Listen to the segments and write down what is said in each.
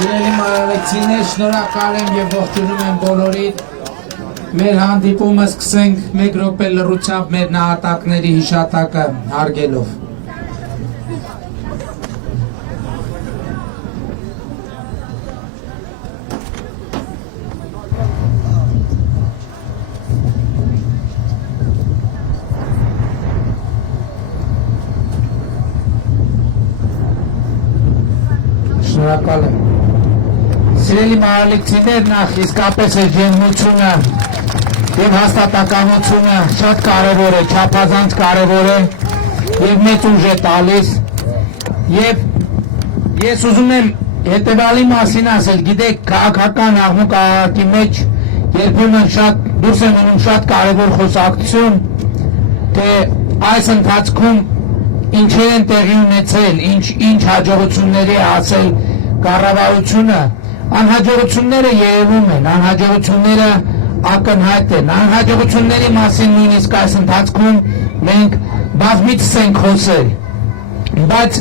Սիրելի մարալեկցիներ, շնորհակալ եմ եւ ողջունում եմ բոլորիդ։ Մեր հանդիպումը սկսենք 1 րոպե լռությամբ մեր նահատակների հիշատակը հարգելով։ Շնորհակալ եմ։ Սիրելի մարալեկցիներ, նախ իսկապես է ջերմությունը եւ հաստատականությունը շատ կարեւոր է, չափազանց կարեւոր է եւ մեծ ուժ է տալիս եւ ես ուզում եմ հետեւյալի մասին ասել, գիտեք, քաղաքական աղմուկի մեջ երբեմն շատ դուրս է մնում շատ կարեւոր խոսակցություն, թե այս ընթացքում ինչեր են տեղի ունեցել, ինչ հաջողությունների է հասել կառավարությունը, անհաջողությունները երևում են, անհաջողությունները ակնհայտ են, անհաջողությունների մասին նույնիսկ այս ընթացքում մենք բազմիցս ենք խոսել, բայց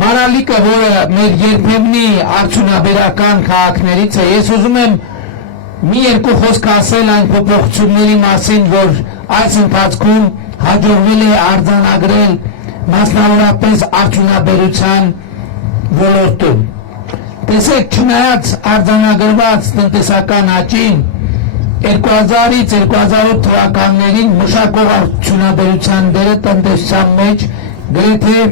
Մարալիկը, որը մեր երբեմնի արդյունաբերական քաղաքներից է, ես ուզում եմ մի երկու խոսք ասել այն փոփոխությունների մասին, որ այս ընթացքում հաջողվել է արձանագրել մասնավորապես արդյունաբերության ոլորտում։ Տեսեք, չնայած արձանագրված տնտեսական աճին 2000-ից 2008 թվականներին մշակող արդյունաբերության դերը տնտեսության մեջ գրեթե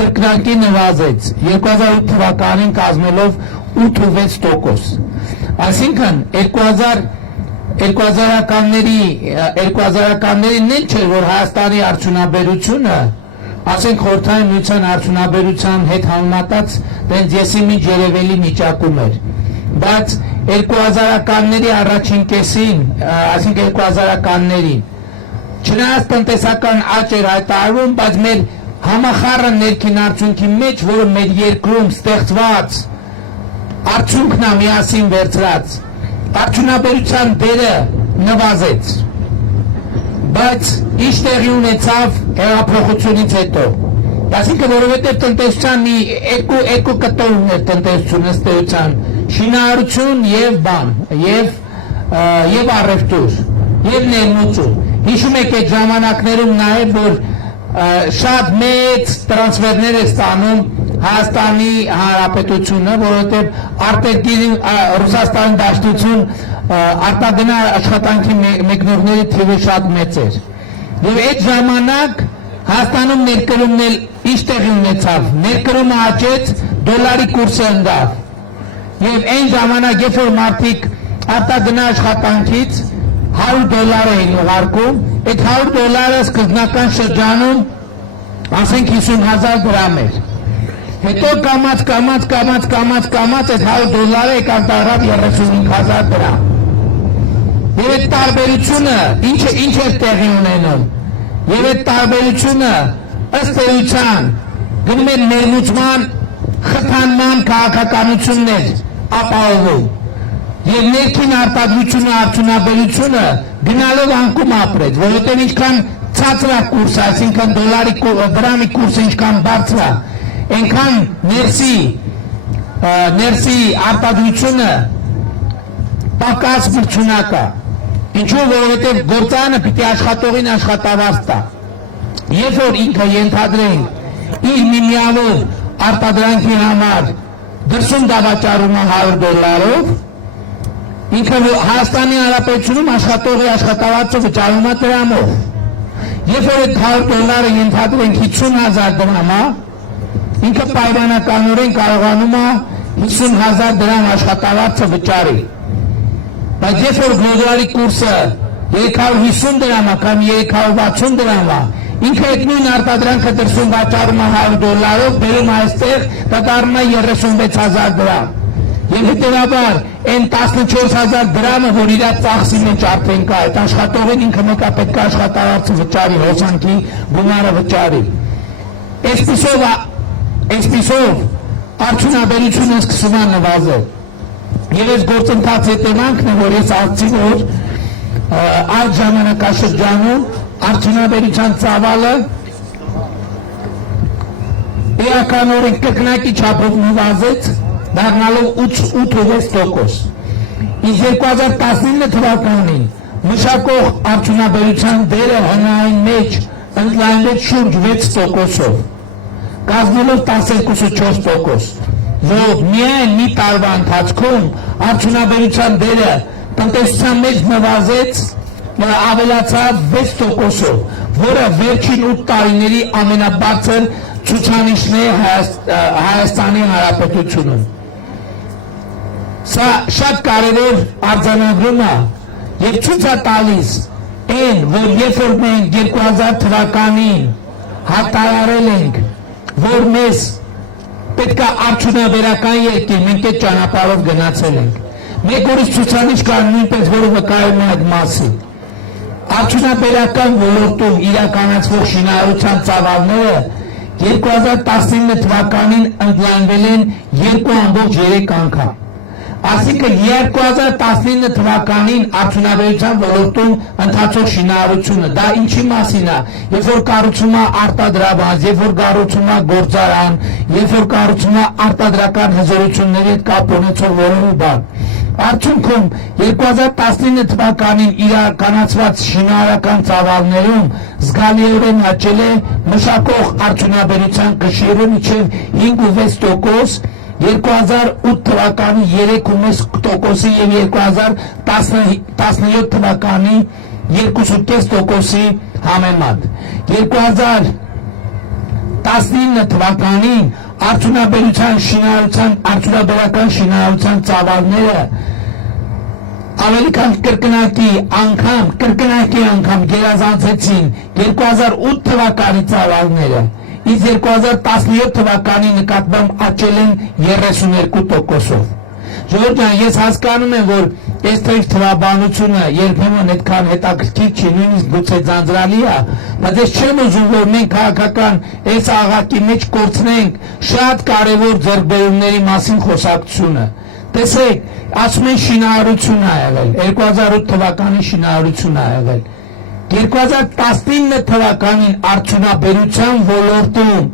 կրկնակի նվազեց, 2008 թվականին կազմելով 8.6%։ Այսինքն 2000-ականներին էլ չէր, որ Հայաստանի արդյունաբերությունը, ասենք խորհրդային միության արդյունաբերության հետ համեմատած տենց եսիմինչ երևելի վիճակում էր, բայց 2000-ականների առաջին կեսին, այսինքն 2000-ականներին, չնայած տնտեսական աճ էր հայտարարվում, բայց մեր համախառն ներքին արդյունքի մեջ, որը մեր երկրում ստեղծված արդյունքն է միասին վերցրած, արդյունաբերության դերը նվազեց, բայց ինչ տեղի ունեցավ հեղափոխությունից հետո, այսինքն որովհետև տնտեսության երկու կտոր ուներ տնտեսությունը ըստ էության, շինարարություն եւ բան, եւ առևտուր, եւ ներմուծում։ Հիշում եք այդ ժամանակներում նաեւ որ շատ մեծ տրանսֆերներ է ստանում Հայաստանի Հանրապետությունը, որովհետև արտերկիր Ռուսաստանի դաշտություն արտագնա աշխատանքի մեկնողների թիվը շատ մեծ էր։ Եվ այդ ժամանակ Հայաստանում ներկրումն էլ ինչ տեղի ունեցավ, ներկրումը աճեց, դոլարի կուրսը ընկավ։ Եվ այն ժամանակ, երբ որ մարդիկ արտագնա աշխատանքից $100 էին ուղարկում, այդ $100 սկզբնական շրջանում ասենք 50,000 դրամ էր։ Հետո կամաց այդ $100 եկավ դառավ 35,000 դրամ։ Եվ այդ տարբերությունը ինչ էր տեղի ունենում։ Եվ այդ տարբերությունը ըստ էության գնում էր ներմուծման խթանման քաղաքականություններ ապահովում։ Եւ ներքին արտադրությունը, արդյունաբերությունը գնալով անկում ապրեց, որովհետեւ ինչքան ցածր է կուրսը, այսինքն դրամի կուրսը ինչքան բարձր է, այնքան ներսի արտադրությունը պակաս բրցունակ է։ Ինչու, որովհետեւ գործարանը պիտի աշխատողին աշխատավարձ տա։ Երբ որ ինքը ենթադրենք իր մի միավոր արտադրանքի համար դրսում դավաճառում է $100-ով, ինքը Հայաստանի Հանրապետությունում աշխատողի աշխատավարձը վճարում է դրամով։ Երբ որ այդ $100 ենթադրենք 50,000 դրամ է, ինքը պայմանականորեն կարողանում է 50,000 դրամ աշխատավարձը վճարի։ Բայց երբ որ գլոբալի կուրսը 350 դրամ կամ 360 դրամ է, ինքը այդ նույն արտադրանքը դրսում վաճառում է $100, բերում այստեղ դա դառնում է 36,000 դրամ։ Եվ հետևաբար այն 14,000 դրամը, որ իր ծախսի մեջ արդեն կա, այդ աշխատողին ինքը մեկա պետք է աշխատավարձը վճարի, հոսանքի գումարը վճարի։ Այսպիսով արդյունաբերությունը սկսում է նվազել։ Եվ այս գործընթացի հետևանքն է, որ ես ասացի, որ այդ ժամանակաշրջանում արդյունաբերության ծավալը էականորեն կրկնակի չափով նվազեց, դառնալով 8.6%։ Իսկ 2019 թվականին մշակող արդյունաբերության դերը հնային մեջ ընդլայնվեց շուրջ 6%-ով, կազմելով 12.4%, որ միայն մի տարվա ընթացքում արդյունաբերության դերը տնտեսության մեջ նվազեց, ավելացավ 6%-ով, որը վերջին 8 տարիների ամենաբարձր ցուցանիշն է Հայաստանի Հանրապետությունում։ Սա շատ կարևոր արձանագրում է եւ ցույց է տալիս այն, որ երբ որ մենք 2000 թվականին հայտարարել ենք, որ մեզ պետք է արդյունաբերական երկիր, մենք այդ ճանապարհով գնացել ենք։ Մեկ օրից ցուցանիշ կա նույնպես, որը վկայում է այդ մասին։ Արդյունաբերական ոլորտում իրականացվող շինարարության ծավալները 2019 թվականին ընդլայնվել են 2.3 անգամ։ Այսինքն 2019 թվականին արդյունաբերության ոլորտում ընթացող շինարարությունը, դա ինչի մասին է, երբ որ կառուցում է արտադրաբանջ, երբ որ կառուցում է գործարան, երբ որ կառուցում է արտադրական հզորությունների հետ կապ ունեցող որևէ բան։ Արդյունքում 2019 թվականին իրականացված շինարարական ծավալներում զգալիորեն աճել է մշակող արդյունաբերության կշիռը մինչև 5.6%, 2008 թվականի 3.1%-ի եւ 2017 թվականի 2.5%-ի համեմատ։ 2019 թվականին արդյունաբերական շինարարության ծավալները ավելի քան կրկնակի անգամ գերազանցեցին 2008 թվականի ծավալները, իսկ 2017 թվականի նկատմամբ աճել են 32%-ով։ Ժողովուրդ ջան, ես հասկանում եմ, որ այս թվաբանությունը երբեմն այդքան հետաքրքիր չի, նույնիսկ գուցե ձանձրալի է, բայց ես չեմ ուզում, որ մենք քաղաքական այս աղաղակի մեջ կորցնենք շատ կարևոր ձեռքբերումների մասին խոսակցությունը։ Տեսեք, ասում են շինարարություն է եղել, 2008 թվականի շինարարություն է եղել, 2019 թվականին արդյունաբերության ոլորտում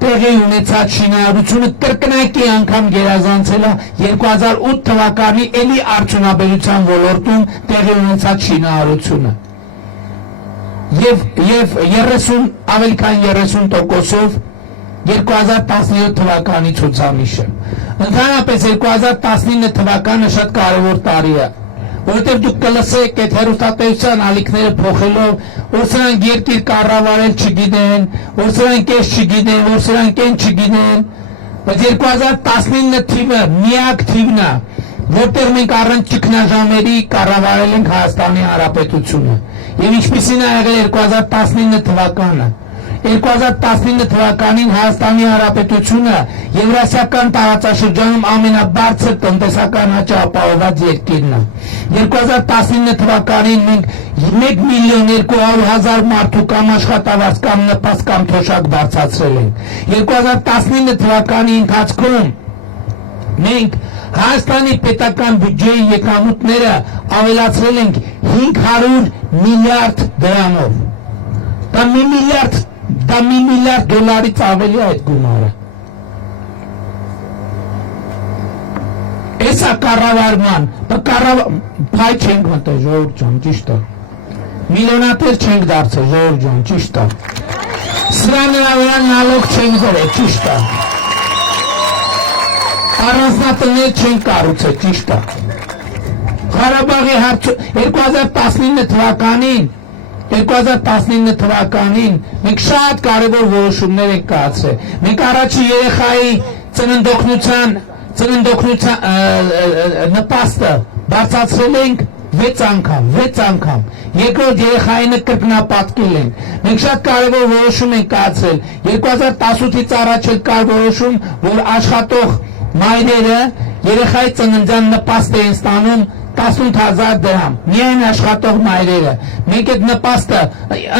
տեղի ունեցած շինարարությունը կրկնակի անգամ գերազանցել է 2008 թվականի էլի արդյունաբերության ոլորտում տեղի ունեցած շինարարությունը եւ ավելի քան 30%-ով 2017 թվականի ցուցանիշը։ Ընդհանրապես 2019 թվականը շատ կարևոր տարի է, որովհետև դուք կլսեք այդ հեռուստատեսության ալիքները փոխելով, որ սրանք երկիր կառավարել չգիտեն, որ սրանք էս չգիտեն, որ սրանք են չգիտեն, բայց 2019 թիվը միակ թիվն է, որտեղ մենք առանց ճգնաժամերի կառավարել ենք Հայաստանի Հանրապետությունը։ Եվ ինչպիսին է եղել 2019 թվականը։ 2019 թվականին Հայաստանի Հանրապետությունը Եվրասիական տարածաշրջանում ամենաբարձր տնտեսական աճ ապահովված երկիրն է։ 2019 թվականին մենք 1.200.000 մարդու կամ աշխատավարձ կամ նպաստ կամ թոշակ բարձրացրել ենք։ 2019 թվականի ընթացքում մենք Հայաստանի պետական բյուջեի եկամուտները ավելացրել ենք 500 միլիարդ դրամով։ Դա $1 միլիարդից ավելի է այդ գումարը։ Էսա կառավարման, փայ չենք մտել, ժողովուրդ ջան, ճիշտ է։ Միլիոնատեր չենք դարձել, ժողովուրդ ջան, ճիշտ է։ Սրա նրա վրա նալոգ չենք դրել, ճիշտ է։ Առանձնատներ չենք կառուցել, ճիշտ է։ Ղարաբաղի հարցը 2019 թվականին մենք շատ կարևոր որոշումներ ենք կայացրել։ Մենք առաջի երեխայի ծննդօգնության ծննդօգնության նպաստը բարձրացրել ենք 6 անգամ երկրորդ երեխայինը կրկնապատկել են մենք շատ կարևոր որոշում ենք կայացրել 2018-ից առաջ էլ կար որոշում որ աշխատող մայրերը երեխայի ծննդյան նպաստ են ստանում 18,000 դրամ միայն աշխատող մայրերը մենք այդ նպաստը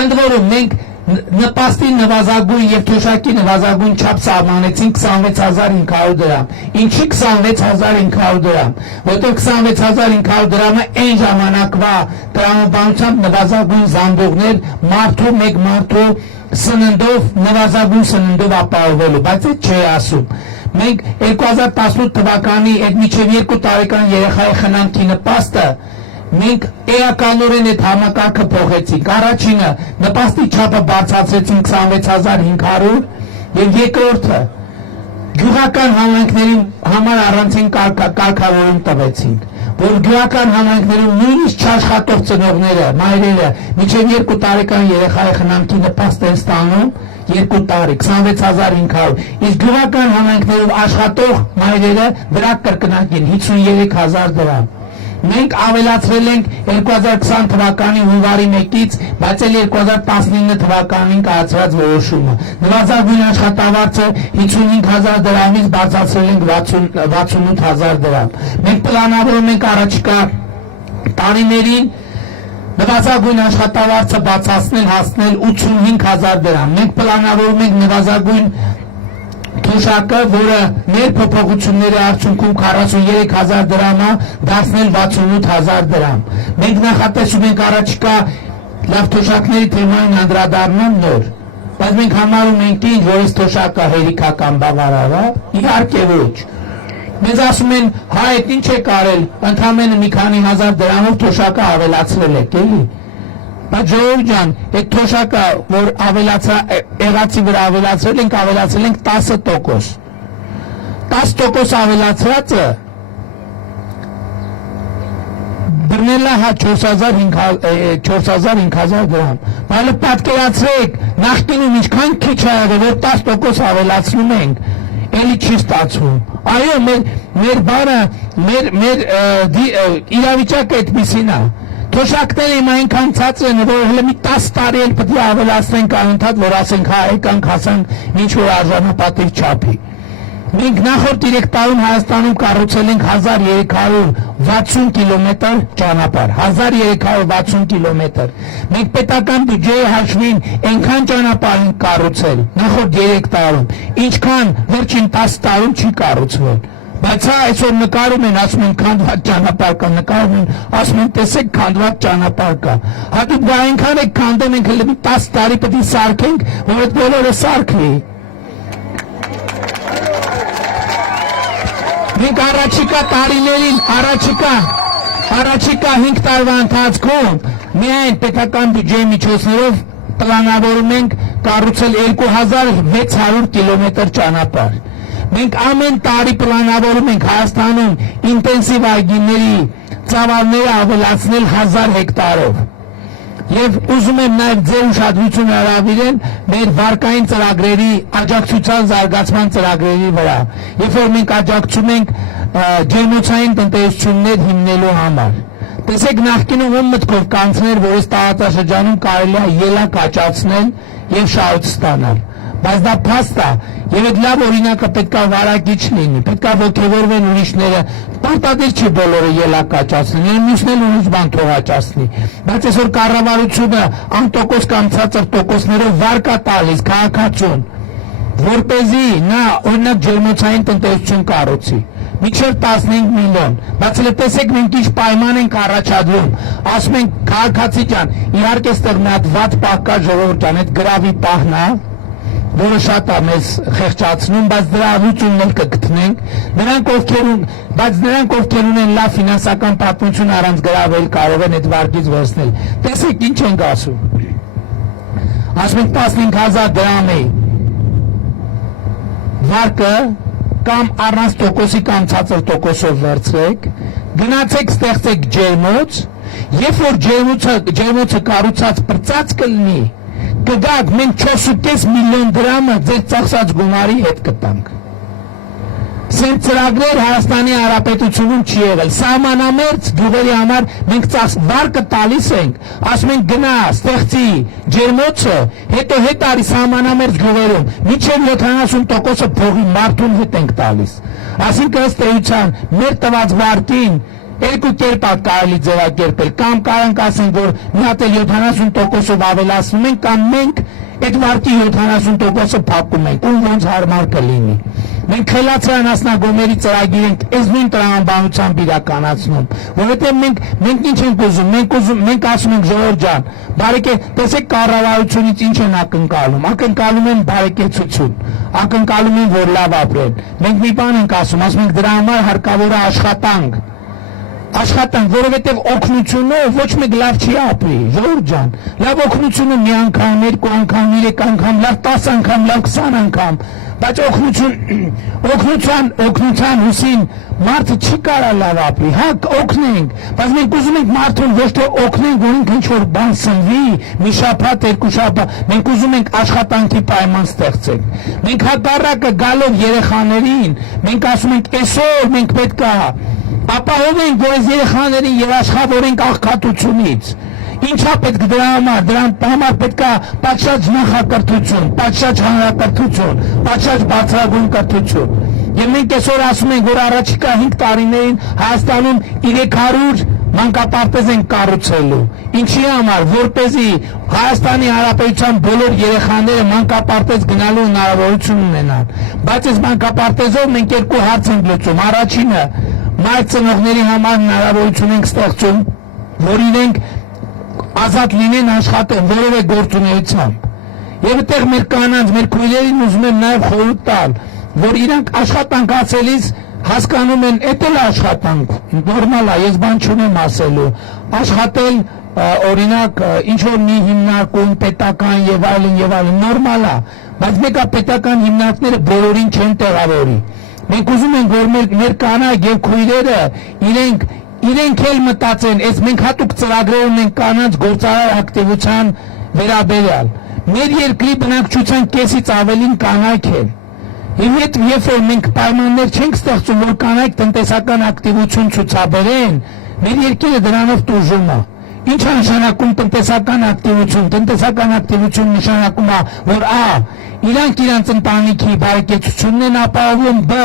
ընդ որում մենք նպաստի նվազագույն եւ թոշակի նվազագույն չափ սահմանեցին 26,500 դրամ ինչի 26,500 դրամ որտեղ 26,500 դրամը այն ժամանակվա տրամաբանությամբ նվազագույն զանգողներ մարդու մեկ մարդու սննդով նվազագույն սննդով ապահովելու բայց այդ չի ասում մենք 2018 թվականի այդ միջև 2 տարեկան երեխայի խնամքի նպաստը մենք էականորեն այդ համակարգը փոխեցինք առաջինը նպաստի չափը բարձրացրեցինք 26,500 եւ երկրորդը գյուղական համայնքների համար առանցին կարգավորում տվեցինք որ գյուղական համայնքներում նույնիսկ չաշխատող ծնողները մայրերը միջև 2 տարեկան երեխայի խնամքի նպաստ են ստանում 2 տարի 26,500 իսկ գյուղական համայնքներում աշխատող մայրերը դրա կրկնակին 53,000 դրամ մենք ավելացրել ենք 2020 թվականի հունվարի 1-ից, բայց էլ 2019 թվականին կայացված որոշումը։ Նվազագույն աշխատավարձը 55,000 դրամից բարձրացրել ենք 68,000 դրամ։ Մենք պլանավորում ենք առաջիկա տարիներին նվազագույն աշխատավարձը բարձրացնել հասնել 85,000 դրամ։ Մենք պլանավորում ենք նվազագույն թոշակը, որը մեր փոփոխությունների արդյունքում 43,000 դրամը դարձնել 68,000 դրամ։ Մենք նախատեսում ենք առաջիկա լավ թոշակների թեմային անդրադառնալ նոր, բայց մենք համարում ենք ինչ, որ այս թոշակը հերիքական բավարար է, իհարկե ոչ։ Մեզ ասում են, հա, այդ ինչ է կարել, ընդամենը մի քանի հազար դրամով թոշակը ավելացրել եք, էլի։ Բայց ժողովուրդ ջան, այդ թոշակը, որ եղածի վրա ավելացրել ենք 10%։ 10% ավելացրածը բռնել է հա 4,500 դրամ։ Բայց պատկերացրեք, նախկինում ինչքան քիչ է եղել, որ 10% ավելացնում ենք, էլի չի ստացվում։ Այո, մեր բանը, մեր իրավիճակը այդպիսին է։ Թոշակները իմ այնքան ցածր են, որ հələ մի 10 տարի էլ պետք է ավելացնենք անընդհատ, որ ասենք, հա, եկանք հասանք ինչ-որ արժանապատիվ չափի։ Մենք նախորդ 3 տարում Հայաստանում կառուցել ենք 1360 կիլոմետր ճանապարհ, 1360 կիլոմետր։ Մենք պետական բյուջեի հաշվին այնքան ճանապարհ ենք կառուցել նախորդ 3 տարում, ինչքան վերջին 10 տարում չի կառուցվել։ Բայց հա այսօր նկարում են, ասում են քանդված ճանապարհ կա, նկարում են, ասում են տեսեք քանդված ճանապարհ կա։ Հա դուք դա այնքան եք քանդում ենք հələ 10 տարի պետք է սարքենք, որ այդ բոլորը սարքվի։ Մենք առաջիկա տարիներին, առաջիկա 5 տարվա ընթացքում միայն պետական բյուջեի միջոցներով պլանավորում ենք կառուցել 2600 կիլոմետր ճանապարհ։ Մենք ամեն տարի պլանավորում ենք Հայաստանում ինտենսիվ այգիների ծավալները ավելացնել 1000 հեկտարով։ Եվ ուզում եմ նաև ձեր ուշադրությունը հրավիրել մեր վարկային ծրագրերի աջակցության զարգացման ծրագրերի վրա։ Երբ որ մենք աջակցում ենք ջերմոցային տնտեսություններ հիմնելու համար։ Տեսեք նախկինում ում մտքով կանցներ, որ այս տարածաշրջանում կարելի է ելակ աճացնել եւ շահույթ ստանալ։ Բայց դա փաստ է, եւ այդ լավ օրինակը պետքա վարակիչ լինի, պետքա ոգևորվեն ուրիշները, պարտադիր չի բոլորը ելակ աճացնեն, մյուսն ուրիշ բան թող աճացնի, բայց այսօր կառավարությունը անտոկոս կամ ցածր տոկոսներով վարկա տալիս քաղաքացուն, որպեսզի նա օրինակ ջերմոցային տնտեսություն կառուցի, մինչև 15 միլիոն, բայց հենց տեսեք մենք ինչ պայման ենք առաջադրում, ասում ենք քաղաքացի ջան, իհարկե ստեղ մի հատ վատ պահ կա ժողովուրդ ջան, այդ գրավի պահն է, որը շատ է մեզ խեղճացնում, բայց դրա լուծումն էլ կգտնենք, նրանք ովքեր ունեն լավ ֆինանսական պատմություն առանց գրավել կարող են այդ վարկից վերցնել։ Տեսեք ինչ ենք ասում։ Ասում ենք 15,000 դրամի վարկը կամ առանց տոկոսի կամ ցածր տոկոսով վերցրեք, գնացեք ստեղծեք ջերմոց, երբ որ ջերմոցը կառուցած պրծած կլինի, կգաք մենք 4.5 միլիոն դրամը ձեր ծախսած գումարի հետ կտանք։ Սենց ծրագրեր Հայաստանի Հանրապետությունում չի եղել։ Սահմանամերձ գյուղերի համար մենք վարկը տալիս ենք, ասում ենք գնա, ստեղծի ջերմոցը, հետո հետ արի սահմանամերձ գյուղերում, մինչև 70%-ը փողի մարդուն հետ ենք տալիս։ Այսինքն ըստ էության մեր տված վարկին երկու կերպ կարելի ձևակերպել, կամ կարանք ասենք, որ մի հատ 70%-ով ավելացնում ենք, կամ մենք այդ վարկի 70%-ը փակում ենք, ում ոնց հարմար կլինի։ Մենք խելացան ասնագոմերի ծրագիր ենք այս նույն տրամաբանությամբ իրականացնում, որովհետև մենք ինչ ենք ուզում, մենք ասում ենք ժողովուրդ ջան, բարեկե, տեսեք կառավարությունից ինչ են ակնկալում են բարեկեցություն, ակնկալում են որ լավ ապրեն։ Մենք մի բան ենք ասում ենք դրա համար հարկավոր է աշխատանք, որովհետև օգնությունը ոչ մեկ լավ չի ապրի, ժողովուրդ ջան, լավ օգնությունը մի անգամ, երկու անգամ, 3 անգամ, լավ 10 անգամ, լավ 20 անգամ, բայց օգնության հուսին մարդը չի կարա լավ ապրի, հա օգնենք, բայց մենք ուզում ենք մարդուն ոչ թե օգնենք, որ ինքը ինչ-որ բան սնվի, մի շաբաթ, երկու շաբաթ, մենք ուզում ենք աշխատանքի պայման ստեղծենք, մենք հակառակը գալով երեխաներին, մենք ասում ենք այսօր մենք պետք է ապահովենք, որ այս երեխաներին եւ աշխատորենք աղքատությունից։ Ինչա պետք դրա համար պետք է պատշաճ նախակրթություն, պատշաճ հանրակրթություն, պատշաճ բարձրագույն կրթություն։ Եվ մենք այսօր ասում ենք, որ առաջիկա 5 տարիներին Հայաստանում 300 մանկապարտեզ են կառուցելու։ Ինչի համար, որպեսզի Հայաստանի Հանրապետության բոլոր երեխաները մանկապարտեզ գնալու հնարավորություն ունենան։ Բայց այս մանկապարտեզով մենք երկու հարց ենք լուծում։ Առաջինը մայր ծնողների համար հնարավորություն ենք ստեղծում, որ իրենք ազատ լինեն աշխատեն որևէ գործունեությամբ։ Եվ այդտեղ մեր կանանց, մեր քույրերին ուզում եմ նաև խորհուրդ տալ, որ իրանք աշխատանքացելիս հասկանում են, էդ էլ աշխատանք, նորմալ է, ես բան չունեմ ասելու, աշխատել օրինակ ինչ-որ մի հիմնարկում, պետական եւ այլն, նորմալ է, բայց մեկը պետական հիմնարկները բոլորին չեն տեղավորի։ Մենք ուզում ենք, որ մեր կանայք եւ քույրերը իրենք էլ մտածեն, այս մենք հատուկ ծրագրեր ունենք կանանց գործարար ակտիվության վերաբերյալ։ Մեր երկրի բնակչության կեսից ավելին կանայք են։ Երբ որ մենք պայմաններ չենք ստեղծում, որ կանայք տնտեսական ակտիվություն ցուցաբերեն, մեր երկիրը դրանով տուժում է։ Ինչ է նշանակում տնտեսական ակտիվություն։ Տնտեսական ակտիվություն նշանակում է, որ իրանք իրանց ընտանիքի բարեկեցությունն են ապահովում, բ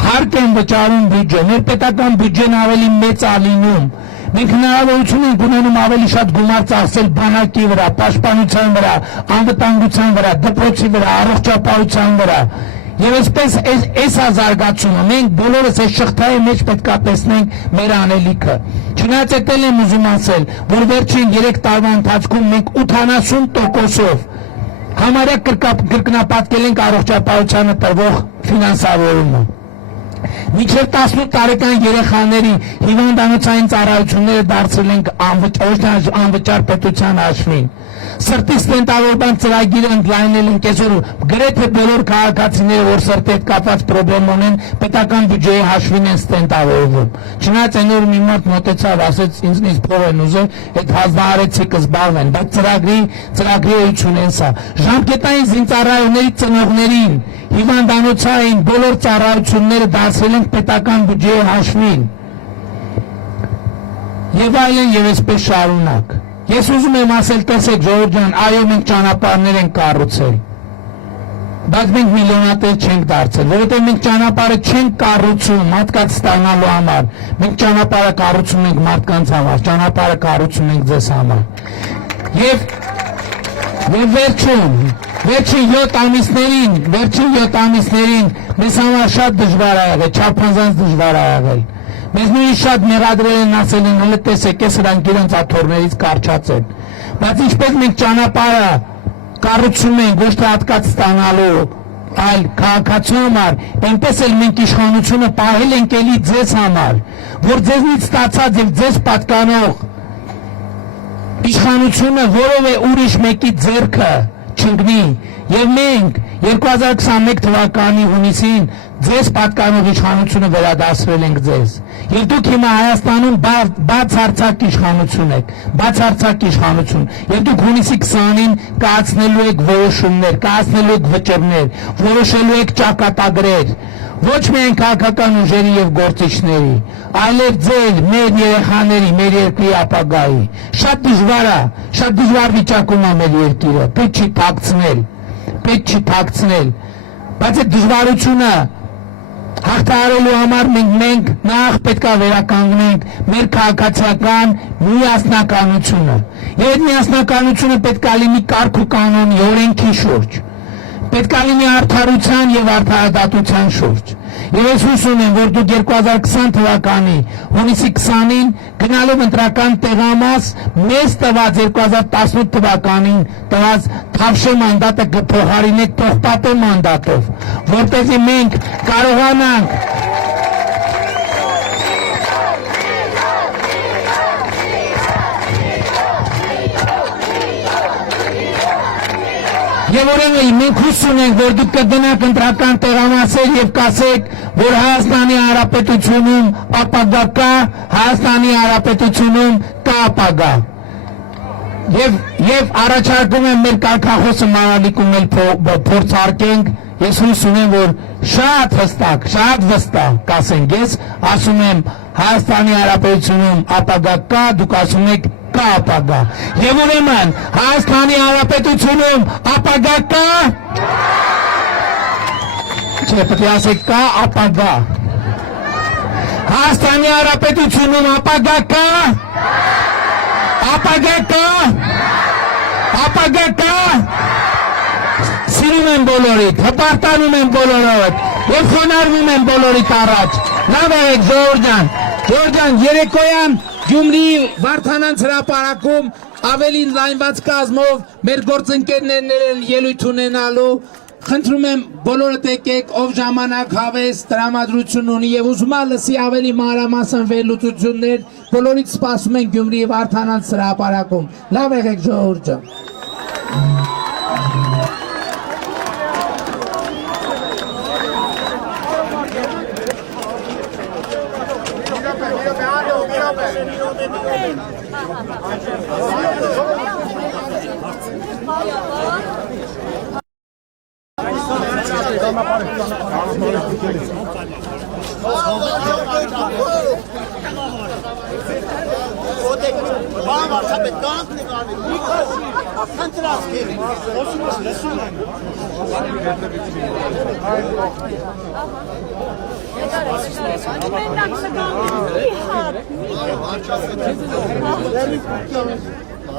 հարկ են վճարում բյուջե, մեր պետական բյուջեն ավելի մեծ է լինում։ Մենք հնարավորություն ենք ունենում ավելի շատ գումար ծախսել բանակի վրա, պաշտպանության վրա, անվտանգության վրա, դպրոցի վրա, առողջապահության վրա։ Եվ այսպես այս զարգացումը մենք բոլորս այս շղթայի մեջ պետք է տեսնենք մեր անելիքը։ Չնայած էլ եմ ուզում ասել, որ վերջին 3 տարվա ընթացքում մենք 80%-ով համարյա կրկնապատկել ենք առողջապահությանը տրվող ֆինանսավորումը։ Մինչև 18 տարեկան երեխաների հիվանդանոցային ծառայությունները դարձրել ենք անվճար պետության հաշվին։ Սրտի ստենտավորման ծրագիրը ընդլայնել ենք այսօր գրեթե բոլոր քաղաքացիները, որ սրտի հետ կապված պրոբլեմ ունեն, պետական բյուջեի հաշվին են ստենտավորվում։ Չնայած այն որ մի մարդ մոտեցավ, ասեց ինձնից փող են ուզել, այդ հանձնարարեցիքը զբաղվեն, բայց ծրագրի էություն են սա։ Ժամկետային զինծառայողների ծնողներին, հիվանդանոցային բոլոր ծառայությունները դարձրել ենք պետական բյուջեի հաշվին։ Եվ այլն եւ այսպես շարունակ։ Ես ուզում եմ ասել, տեսեք ժողովուրդ ջան, այո մենք ճանապարհներ ենք կառուցել, բայց մենք միլիոնատեր չենք դարձել, որովհետև մենք ճանապարհը չենք կառուցում մարդկանց ստանալու համար, մենք ճանապարհը կառուցում ենք մարդկանց համար, ճանապարհը կառուցում ենք ձեզ համար։ Եվ վերջին 7 ամիսներին մեզ համար շատ դժվար է եղել, չափազանց դժվար է եղել։ Մեզ նույնիսկ շատ մեղադրել են, ասել են, հələ տեսեք, սրանք իրենց աթոռներից կարճած են։ Բայց ինչպես մենք ճանապարհը կառուցում ենք ոչ թե հատկած ստանալու, այլ քաղաքացու համար, այնպես էլ մենք իշխանությունը պահել ենք էլի ձեզ համար, որ ձեզնից ստացած եւ ձեզ պատկանող իշխանությունը որևէ ուրիշ մեկի ձեռքը չընկնի։ Եվ մենք 2021 թվականի հունիսին ձեզ պատկանող իշխանությունը վերադասրել ենք ձեզ։ Եվ դուք հիմա Հայաստանում բացարձակ իշխանություն եք, բացարձակ իշխանություն։ Եվ դուք հունիսի 20-ին կայացնելու եք որոշումներ, կայացնելու եք վճռներ, որոշելու եք ճակատագրեր, ոչ միայն քաղաքական ուժերի եւ գործիչների, այլև ձեր, մեր երեխաների, մեր երկրի ապագայի։ Շատ դժվար վիճակում է մեր երկիրը, պետք չի փակցնել, բայց այդ դժվարությունը հաղթահարելու համար մենք նախ պետք է վերականգնենք մեր քաղաքացիական միասնականությունը։ Եվ այդ միասնականությունը պետք է լինի կարգ ու կանոնի, օրենքի շուրջ, պետք է լինի արդարության եւ արդարադատության շուրջ։ Եվ ես հույս ունեմ, որ դուք 2020 թվականի հունիսի 20-ին գնալով ընտրական տեղամաս մեզ տված 2018 թվականին տված թավշե մանդատը կփոխարինեք պողպատե մանդատով, որպեսզի մենք կարողանանք Եվ ուրեմն մենք հույս ունենք, որ դուք կգնաք ընտրական տեղամասեր եւ կասեք, որ Հայաստանի Հանրապետությունում ապագա կա, Հայաստանի Հանրապետությունում կա ապագա։ Եվ առաջարկում եմ մեր կարգախոսը մանրալիքում էլ փորձարկենք, ես հույս ունեմ, որ շատ վստահ կասենք, ես ասում եմ Հայաստանի Հանրապետությունում ապագա կա, դուք ասում եք կա ապագա։ Եվ ուրեմն Հայաստանի Հանրապետությունում ապագա կա։ Չէ, պետք է ասեք կա ապագա։ Հայաստանի Հանրապետությունում ապագա կա։ Ապագա կա։ Ապագա կա։ Սիրում եմ բոլորիդ, հպարտանում եմ բոլորդ եւ խոնարհվում եմ բոլորիդ առաջ։ Լավ եք Ժողովուրդ ջան, երեկոյան Գյումրիի Վարդանանց հրապարակում ավելի լայնված կազմով մեր գործընկերներն են ելույթ ունենալու։ Խնդրում եմ բոլորդ եկեք, ով ժամանակ հավես տրամադրություն ունի եւ ուզում է լսի ավելի մանրամասն վերլուծություններ, բոլորից սպասում են Գյումրիի Վարդանանց հրապարակում։ Լավ եղեք ժողովուրդ ջան։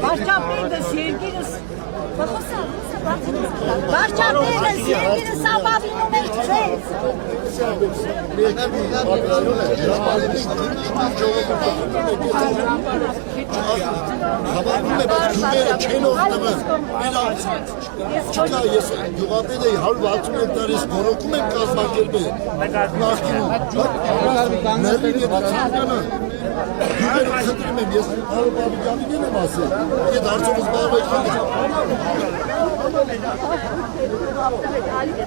Barçapıyla sevginiz. Barçapıyla sevginiz sabahın